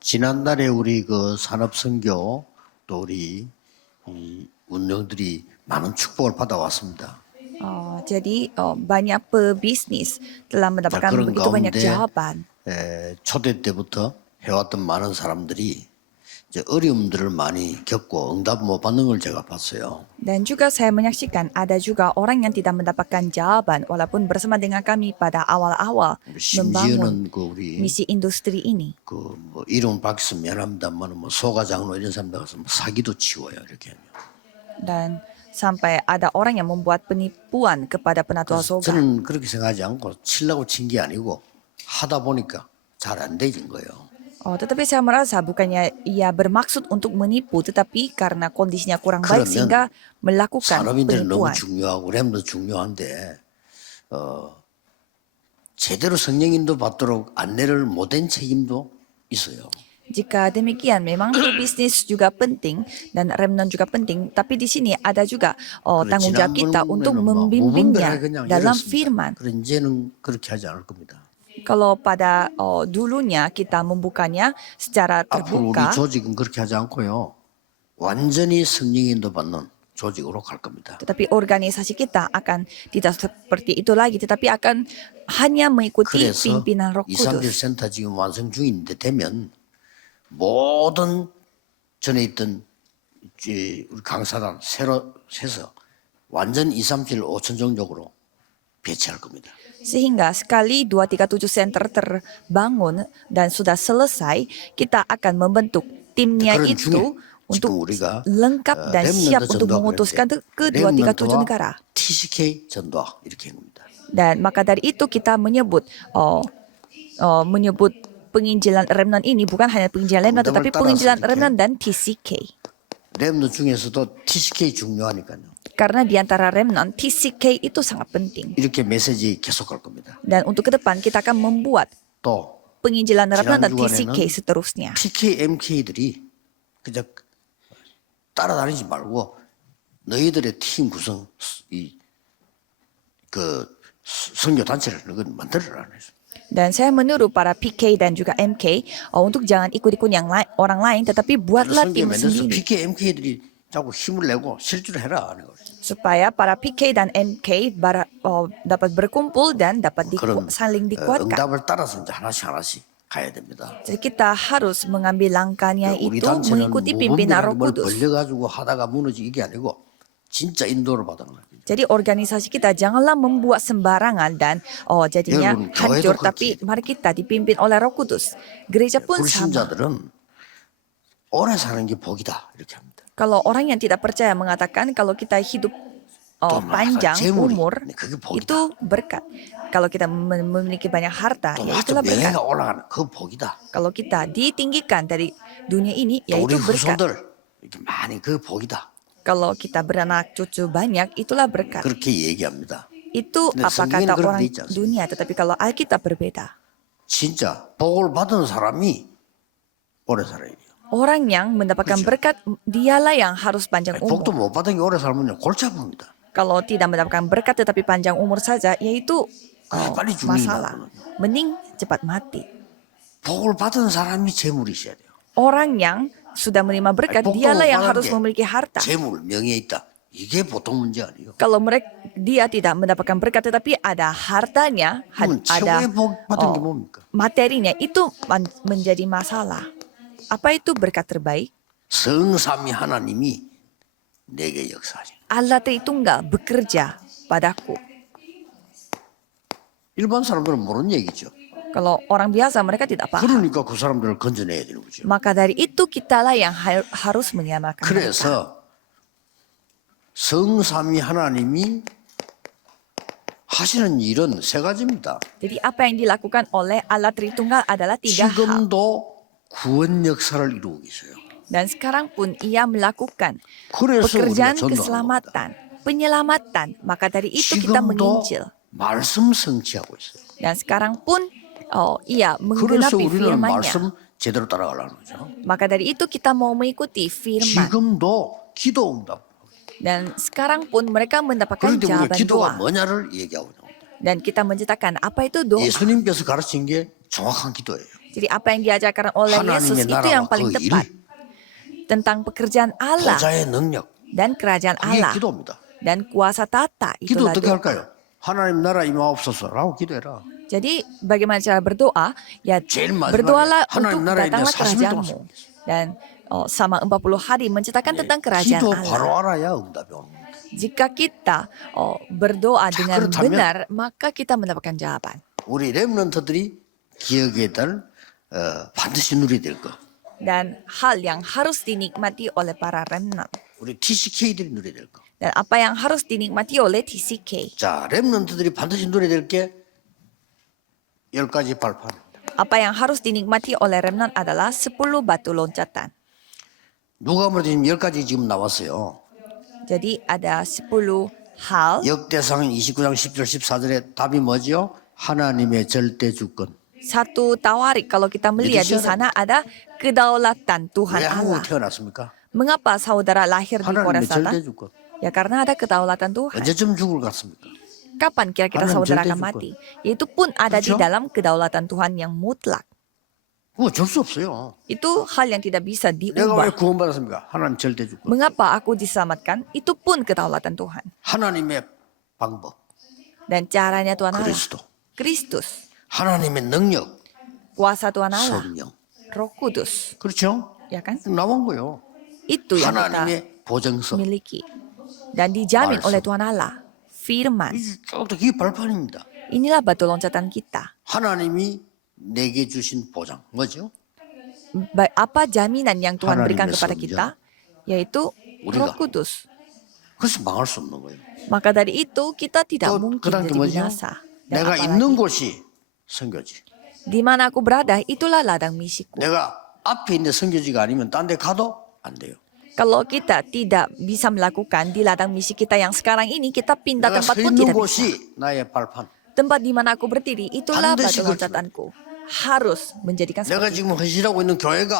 지난달에 우리 그 산업선교 또 우리 이 운영들이 많은 축복을 받아왔습니다. Jadi banyak pebisnis telah 자, mendapatkan 그런 begitu banyak 가운데 jawaban. 초대 때부터 해왔던 많은 사람들이 이제 어려움들을 많이 겪고 응답 못 받는 걸 제가 봤어요. Dan juga saya menyaksikan ada juga orang yang tidak mendapatkan jawaban walaupun bersama dengan kami pada awal-awal membangun 심지어는 그 우리 misi industri ini. 그 뭐 이름 밝히면 미안합니다만 뭐 소가장로 이런 사람들 가서 뭐 사기도 치워요 이렇게. Dan sampai ada orang yang membuat penipuan kepada penatua 그래서 soga. 저는 그렇게 생각하지 않고 치려고 친 게 아니고 하다 보니까 잘 안 되진 거예요. Tetapi saya merasa bukannya ia bermaksud untuk menipu, tetapi karena kondisinya kurang baik 그러면 sehingga melakukan 산업인들은 너무 penipuan. 중요하고 램도 중요한데 제대로 성령인도 받도록 안내를 못한 책임도 있어요. Jika demikian, memang bisnis juga penting dan remnon juga penting, tapi di sini ada juga tanggung jawab kita untuk membimbingnya dalam firman. 그래 이제는 그렇게 하지 않을 겁니다. Kalau pada dulunya kita membukanya secara 앞으로 우리 terbuka, 조직은 그렇게 하지 않고요. 완전히 성령인도 받는 조직으로 갈 겁니다. tetapi organisasi kita akan tidak seperti itu lagi, tetapi akan hanya mengikuti 그래서 pimpinan Roh 231 Kudus. 센터 지금 완성 중인데 되면 모든 전에 있던 우리 강사단 새로 해서 완전 237 5천정적으로 배치할 겁니다. Sehingga sekali 237 center terbangun dan sudah selesai, kita akan membentuk timnya 그런 itu 중에 untuk 지금 우리가 lengkap dan siap 렘넌트 untuk 전도가 memutuskan ke 그랬는데 237 negara. TCK 전도학 이렇게 한 겁니다. Dan maka dari itu kita menyebut penginjilan remnant ini bukan hanya penginjilan remnant, lemnon tetapi 따라서 penginjilan 이렇게. remnant dan TCK. 렘넌트 중에서도 TCK 중요하니까요. Karena di antara remnant, TCK itu sangat penting. 이렇게 메시지 계속 갈 겁니다. Dan untuk ke depan kita akan membuat 또 penginjilan remnant dan 지난 TCK 주간에는 seterusnya. PK, MK들이 그저 따라다니지 말고 너희들의 팀 구성 그 선교 단체를 만들어라. Dan saya menyuruh para PK dan juga MK untuk jangan ikut-ikut yang orang lain, tetapi buatlah 선교 tim 만들어서 sendiri. PK, MK들이 자꾸 힘을 내고 실주를 해라. Supaya para PK dan MK dapat berkumpul dan dapat 그런 saling dikuatkan. 응답을 따라서 이제 하나씩 가야 됩니다. Jadi kita harus mengambil langkahnya 우리 itu 단체는 mengikuti pimpinan Roh 뭘 Kudus. 벌려가지고 하다가 무너지 이게 아니고 진짜 인도를 받는 거예요. Jadi organisasi kita janganlah membuat sembarangan dan jadinya 여러분, hancur, 교회도 tapi mari kita dipimpin oleh Roh Kudus. Gereja pun sama. 불신자들은 오래 사는 게 복이다 이렇게 합니다. Kalau orang yang tidak percaya mengatakan kalau kita hidup panjang 재물이, umur 그게 복이다. itu berkat. Kalau kita memiliki banyak harta, 또 ya 아주 itulah berkat. 명예가 올라가는 그 복이다. Kalau kita ditinggikan dari dunia ini, ya 또 우리 itu berkat. 후손들 이렇게 많이 그 복이다. Kalau kita beranak cucu banyak, itulah berkat. 그렇게 얘기합니다. Itu 근데 apa 성경에는 kata 그렇게 orang 돼 있지 않습니까? dunia, tetapi kalau Alkitab berbeda. 진짜 복을 받은 사람이 오래 살아야 돼요. Orang yang mendapatkan berkat, dialah yang harus panjang umur. 복도 못 받은 게 오래 살면 골치 아픕니다. Kalau tidak mendapatkan berkat tetapi panjang umur saja, yaitu 빨리 죽는 masalah. Mending cepat mati. 복을 받은 사람이 재물이 있어야 돼요. Orang yang sudah menerima berkat, 복도 dialah 못 yang 받은 harus 게 memiliki harta. 재물, 명예 있다. 이게 보통 문제 아니에요. Kalau dia tidak mendapatkan berkat tetapi ada hartanya, 그러면 ada 최고의 복 받은 게 뭡니까? materinya, itu menjadi masalah. Apa itu berkat terbaik? 성삼위 하나님이 내게 역사하시. Allah Tritunggal bekerja padaku. 일반 사람들은 모르는 얘기죠. Kalau orang biasa mereka tidak paham. 그러니까 그 사람들을 건져내야 되는 거죠. Maka dari itu kitalah yang harus menyelamatkan mereka. 그래서 성삼위 하나님이 하시는 일은 세 가지입니다. Jadi apa yang dilakukan oleh Allah Tritunggal adalah 3 hal. 지금도 구원 역사를 이루고 계세요. Dan sekarang pun ia melakukan 그래서 우리가 pekerjaan 전도하는 겁니다. keselamatan, penyelamatan. Maka dari itu kita 지금도 menginjil. 말씀 성취하고 있어요. Dan sekarang pun ia 그래서 menggenapi 우리는 firman-Nya. 말씀 제대로 따라가려는 거죠. Maka dari itu kita mau mengikuti firman. 지금도 기도 응답. Dan sekarang pun mereka mendapatkan 그런데 우리가 jawaban 기도가 doa. 뭐냐를 얘기하고 있는 겁니다. Dan kita menceritakan apa itu doa. 예수님께서 가르친 게 정확한 기도예요. Jadi apa yang diajarkan oleh Yesus 하나님의 itu yang 나라와 paling 그 tepat. 일, Tentang pekerjaan Allah 보좌의 능력, dan kerajaan 그게 Allah 기도입니다. dan kuasa tata 기도 itulah 어떻게 doa. 할까요? 하나님 나라 임하옵소서라고 기도해라. Jadi bagaimana cara berdoa? Ya 제일 마지막에 berdoalah 하나님 untuk 나라에 대해 datanglah 40일 동안 kerajaanmu. Dan sama 40 hari menceritakan tentang kerajaan 기도 Allah. 바로 알아야 응답이 옵니다. Jika kita berdoa dengan 그렇다면 benar, maka kita mendapatkan jawaban. 우리 렘넌트들이 기억해야 될 반드시 누려야 될 것. Dan hal yang harus dinikmati oleh para remnant. 우리 TCK들이 누려야 될 것. Dan apa yang harus dinikmati oleh TCK. 자, 렘넌트들이 반드시 누려야 될 게 10가지 발판입니다. Apa yang harus dinikmati oleh remnant adalah 10 batu loncatan. 누가복음 지금 10가지 지금 나왔어요. Jadi ada 10 hal. 역대상 29장 10절 14절에 답이 뭐죠? 하나님의 절대 주권. Satu tawarik kalau kita melihat di sana ada kedaulatan Tuhan 왜 한국에 Allah. 태어났습니까? Mengapa saudara lahir di Korea 하나님의 절대 Selatan? 주권. Ya karena ada kedaulatan Tuhan. 언제쯤 죽을 것 같습니까? Kapan kira-kira 하나님 saudara 절대 akan 주권. mati? Yaitu pun ada di 그렇죠? dalam kedaulatan Tuhan yang mutlak. 그거 어쩔 수 없어요. Itu hal yang tidak bisa 내가 왜 diubah. 구원받았습니까? 하나님 절대 주권. Mengapa aku diselamatkan? Itu pun kedaulatan Tuhan. 하나님의 방법, Dan caranya Tuhan Allah. 그리스도. Kristus. 하나님의 능력, Kuasa Tuhan Allah. 성령. Roh Kudus. 그렇죠? Ya kan? 나온 거예요. Itu yang kita 하나님의 보증서. miliki. Dan dijamin 말씀. oleh Tuhan Allah. Firman. 이게 발판입니다. Inilah batu loncatan kita. 하나님이 내게 주신 보장 뭐죠? Apa jaminan yang Tuhan 하나님의 berikan kepada 성령. kita? Yaitu Roh 우리가. Kudus. 그래서 망할 수 없는 거예요. Maka dari itu kita tidak 또 mungkin 그다음 게 jadi 뭐죠? binasa. Dan 내가 apalagi, 있는 곳이 선교지. di mana aku berada, itulah ladang misiku. 내가 앞에 있는 선교지가 아니면 딴 데 가도 안 돼요. Kalau kita tidak bisa melakukan di ladang misi kita yang sekarang ini, kita pindah 내가 tempat 서 pun 있는 tidak bisa. 곳이 나의 발판. Tempat di mana aku berdiri, itulah 반드시 batu 그렇게 loncatanku. Harus menjadikan 내가 seperti 지금 헌신하고 있는 교회가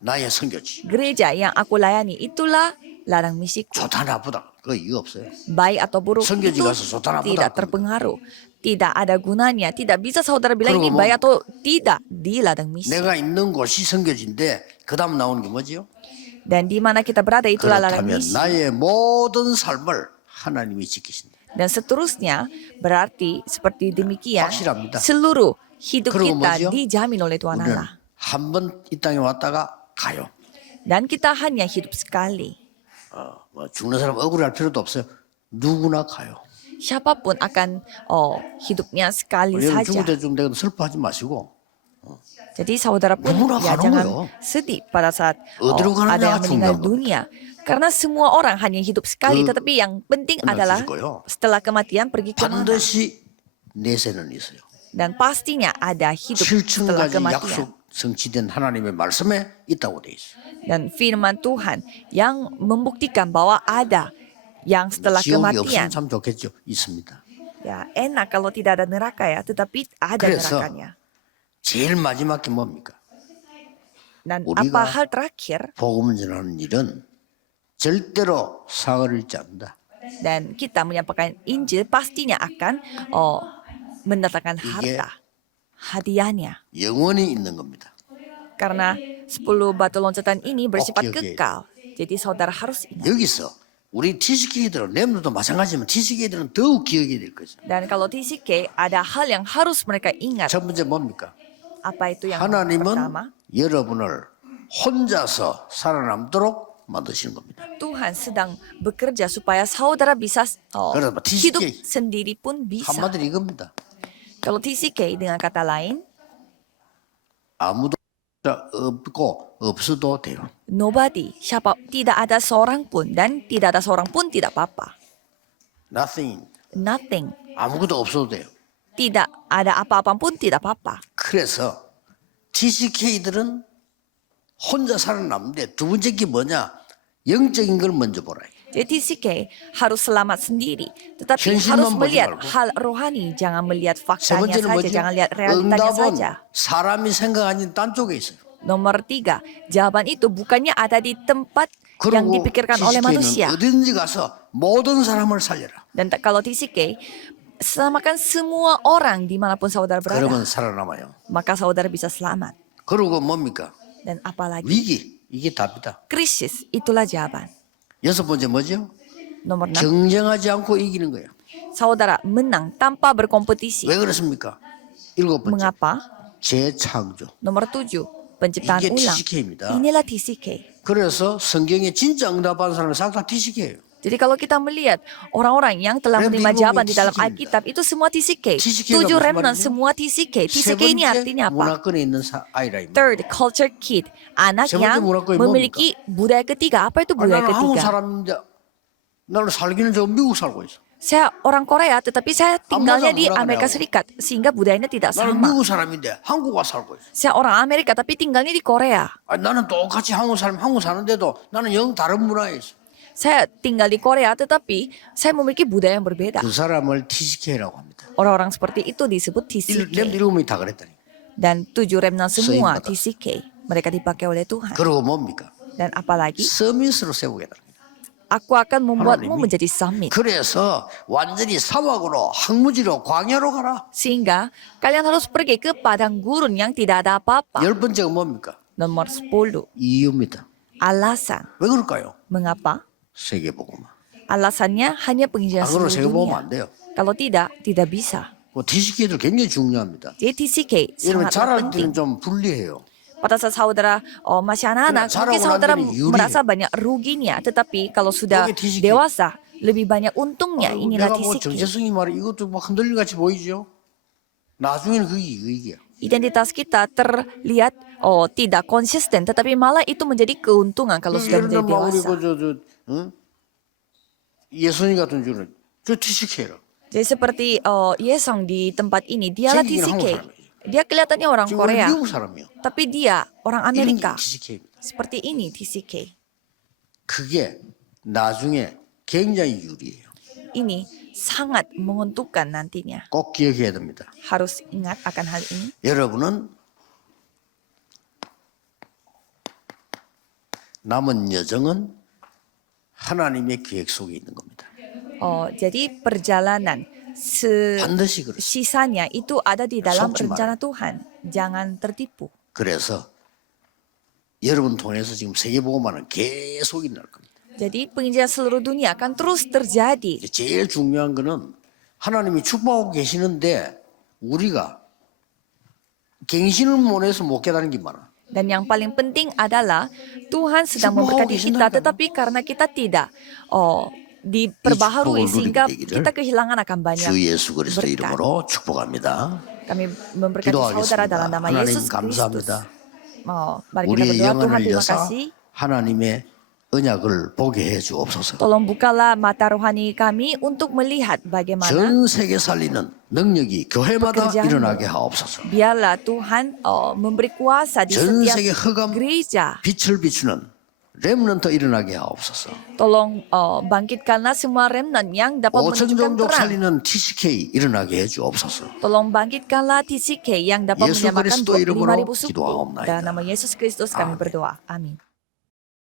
나의 선교지. gereja yang aku layani. Itulah ladang misiku. 좋다 나쁘다 그 이유 없어요. Baik atau buruk 성교지 itu 가서 좋다 나쁘다 tidak 그건 terpengaruh. Tidak ada gunanya. Tidak bisa saudara bilang ini 그리고 baik atau tidak di ladang misi. 내가 있는 곳이 선교지인데 그 다음 나오는 게 뭐지요? Dan di mana kita berada itulah ladang 그렇다면 misi. 나의 모든 삶을 하나님이 지키신다. Dan seterusnya berarti seperti demikian 확실합니다. seluruh hidup 그리고 kita 뭐죠? dijamin oleh Tuhan 우리는 Allah. 한 번 이 땅에 왔다가 가요. Dan kita hanya hidup sekali. 뭐 죽는 사람 억울할 필요도 없어요. 누구나 가요. Siapapun akan hidupnya sekali 여러분 saja. 죽을 때 죽는 데 슬퍼하지 마시고 Jadi saudara pun 누구나 ya 가는 jangan 거예요. sedih pada saat 어디로 가느냐 ada yang meninggal 중요한 겁니다. dunia. Karena semua orang hanya hidup sekali, 그 tetapi yang penting 끝날 adalah 수 있을 거예요. setelah kematian pergi kemana. 반드시 내세는 있어요. Dan pastinya ada hidup 7천 setelah 가지 kematian. 약속 성취된 하나님의 말씀에 있다고 돼 있어요. Dan firman Tuhan yang membuktikan bahwa ada yang setelah 지옥이 kematian. 없으면 참 좋겠죠. 있습니다. Ya enak kalau tidak ada neraka ya, tetapi ada 그래서 nerakanya. 제일 마지막 게 뭡니까? Dan 우리가 apa hal terakhir? 복음 전하는 일은 절대로 상을 잃지 않는다. Dan kita menyampaikan Injil pastinya akan mendatangkan 이게 harta, hadiahnya. 영원히 있는 겁니다. Karena 10 batu loncatan ini bersifat 기억해야 kekal. Jadi saudara harus ingat. 여기서 우리 TCK들은 렘들도 마찬가지지만 TCK들은 더욱 기억해야 될 거죠. Dan kalau TCK ada hal yang harus mereka ingat. 첫 번째 뭡니까? Apa itu yang 하나님은 pertama? 여러분을 혼자서 살아남도록 만드시는 겁니다. Tuhan sedang bekerja supaya saudara bisa 그래서 hidup TCK sendiri pun bisa. 한마디로 이겁니다. Kalau TCK dengan kata lain, 아무도 없고 없어도 돼요. nobody, tidak ada seorang pun dan tidak ada seorang pun tidak apa-apa. Nothing. Nothing, 아무것도 없어도 돼요. tidak ada apa-apa pun tidak apa-apa. 그래서 TCK들은 혼자 살아남는데 두 번째 게 뭐냐? 영적인 걸 먼저 보라. Jadi TCK harus selamat sendiri, tetapi 현실만 harus 보지 melihat 말고. hal rohani, jangan melihat 세 faktanya 번째는 saja, 뭐죠? jangan lihat realitanya 응답은 saja. 사람이 생각하는 딴 쪽에 있어요. Nomor 3, jawaban itu bukannya ada di tempat yang 그리고 dipikirkan oleh manusia. TCK는 어딘지 가서 모든 사람을 살려라. Dan kalau TCK, selamatkan semua orang dimanapun saudara berada, 그러면 살아남아요. maka saudara bisa selamat. 그리고 뭡니까? Dan apalagi 위기. 이게 답이다. krisis, itulah jawaban. 여섯 번째 뭐죠? Nomor 6, 경쟁하지 않고 이기는 거예요. saudara menang tanpa berkompetisi. 왜 그렇습니까? 일곱 번째, Mengapa? 재창조. Nomor 7, penciptaan 이게 ulang. TCK입니다. Inilah TCK. 그래서 성경에 진짜 응답한 사람은 싹 다 TCK예요. Jadi kalau kita melihat orang-orang yang telah Rem menerima di jawaban bumi di dalam TCK. Alkitab itu semua TCK. TCK 가 7 무슨 remnant 말이죠? semua TCK. 세 TCK ini 번째 artinya apa? 문화권에 있는 아이라 이 말이에요. Third, culture kid. Anak 세 번째 yang 문화권이 memiliki budaya ketiga. Apa itu budaya 나는 한국 ketiga? 사람인데 나는 살기는 저 미국 살고 있어. Saya orang Korea tetapi saya tinggalnya di orang Amerika Korea. Serikat. Sehingga budayanya tidak 나는 sama. 미국 사람인데 한국 와 살고 있어. Saya orang Amerika tapi tinggalnya di Korea. 나는 똑같이 한국 사람 한국 사는데도 나는 영 다른 문화에 있어. Saya tinggal di Korea tetapi saya memiliki budaya yang berbeda. 그 사람을 TCK라고 합니다. Orang-orang seperti itu disebut TCK. 일곱 명이 다 그랬다니. Dan 7 remnant semua Seimbang. TCK. Mereka dipakai oleh Tuhan. 그리고 뭡니까? Dan apalagi 서밋으로 세우겠다. aku akan membuatmu 하나님이. menjadi summit. 그래서 완전히 사막으로 항무지로 광야로 가라. Sehingga kalian harus pergi ke padang gurun yang tidak ada apa-apa. 열 번째가 뭡니까? Nomor 10. 이유입니다. Alasan. 왜 그럴까요? Mengapa? 세계복음화. Alasannya hanya penginjilan 안 그러면 seluruh 세계복음 dunia. 안 돼요. Kalau tidak, tidak bisa. TCK들 굉장히 중요합니다. Jadi TCK 여러분 sangat 자랄 때는 penting. 좀 불리해요. Pada saat saudara masih anak-anak, Karena mungkin cara saudara orang ini yuri. merasa banyak ruginya. Tetapi kalau sudah 여기 TCK. dewasa, lebih banyak untungnya. Inilah 내가 뭐 TCK. 정체성이 말이 이것도 막 흔들린 같이 보이죠. 나중에는 그게 이익이야. Identitas kita terlihat tidak konsisten, tetapi malah itu menjadi keuntungan kalau sudah 예를 menjadi 들면 우리 dewasa. 응? 예선이 같은 주는 저 TCK라. Jadi seperti Yesong di tempat ini, dialah 생기긴 TCK. 한국 사람이에요. Dia kelihatannya orang 지금 우리 Korea, 미국 사람이요. tapi dia orang 이런 게 Amerika. TCK입니다. Seperti ini TCK. 그게 나중에 굉장히 유리해요. Ini sangat menguntungkan nantinya. 꼭 기억해야 됩니다. Harus ingat akan hal ini. 여러분은 남은 여정은 하나님의 계획 속에 있는 겁니다. Jadi perjalanan 반드시 그렇습니다. sisanya itu ada di dalam 속지 rencana Tuhan. Jangan tertipu. 그래서 여러분 통해서 지금 세계복음화는 계속 일어날 겁니다. Jadi penginjilan seluruh dunia akan terus terjadi. 제일 중요한 거는 하나님이 축복하고 계시는데 우리가 갱신을 못해서 못 깨달은 게 많아. Dan yang paling penting adalah Tuhan sedang Semua memberkati orang kita, senang, kan? tetapi karena kita tidak diperbaharui 축복을 sehingga 누리게 되기를 kita kehilangan akan banyak 주 예수 그리스도 berkat. 이름으로 축복합니다. Kami memberkati saudara dalam 기도하겠습니다. nama 하나님 Yesus Kristus. 감사합니다. Mari kita 우리의 berdoa, Tuhan 영안을 terima 여사 kasih. 하나님의 언약을 보게 해 주옵소서. Tolong bukalah mata rohani kami untuk melihat bagaimana 전 세계 살리는 능력이 교회마다 pekerjaanmu. 일어나게 하옵소서. Biarlah Tuhan memberi kuasa di 전 setiap 세계 흑암 gereja. 빛을 비추는 렘넌트 일어나게 하옵소서. Tolong bangkitkanlah semua remnant yang dapat 5천 menunjukkan 종족 terang. 살리는 TCK 일어나게 해 주옵소서. Tolong bangkitkanlah TCK yang dapat Yesus menyamakan Kristus irim으로 5,000 suku. 기도하옵나이다. Dalam nama Yesus Kristus kami berdoa. Amin.